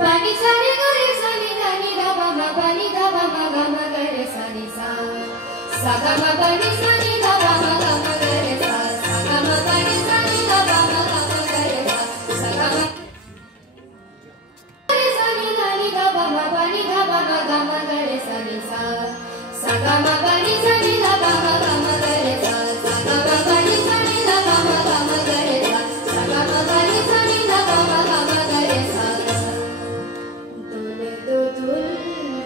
pani sa re ga re sa ni da ni da ba ma pa ni da ba ma ga ma ga re sa ni sa sa ga ma pa ni sa ni da ba ma ga ma ga re sa sa ga ma pa ni sa ni da ba ma ga ma ga re sa sa ga ma re sa ni da ni da ba ma pa ni da ba ma ga ma ga re sa ni sa sa ga ma pa ni sa ni da ba ma ga ma ga re sa sa ga ma pa ni sa ni da ba ma ga ma ga re sa sa ga ma pa ni sa ni da ba ma ga ma ga re sa dole do dul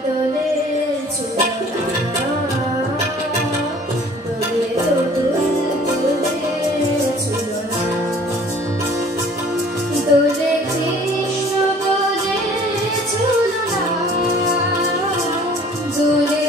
dole chula dole do dul dole chula dole krishna dole chula dole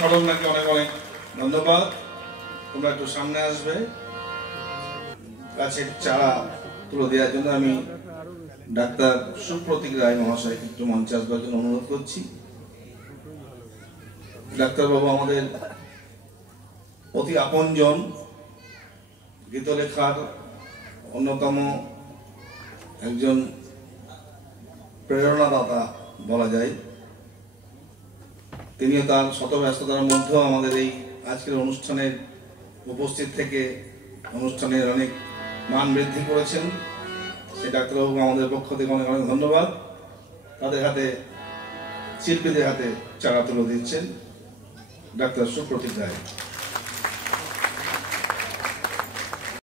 সরলনাকে অনেক অনেক ধন্যবাদ। তোমরা একটু সামনে আসবে গাছের চারা তুলে দেওয়ার জন্য। আমি ডাক্তার সুপ্রতীক রায় মহাশয় একটু মঞ্চে আসবার জন্য অনুরোধ করছি। ডাক্তারবাবু আমাদের অতি আপনজন, গীতলেখার অন্যতম একজন প্রেরণাদাতা বলা যায়। তিনিও তার শত ব্যস্ততার মধ্যেও আমাদের এই আজকের অনুষ্ঠানের উপস্থিত থেকে অনুষ্ঠানের অনেক মান বৃদ্ধি করেছেন। সেই ডাক্তারবাবু আমাদের পক্ষ থেকে অনেক অনেক ধন্যবাদ। তাদের হাতে, শিল্পীদের হাতে চারা তুলে দিচ্ছেন ডাক্তার সুপ্রতীক রায়।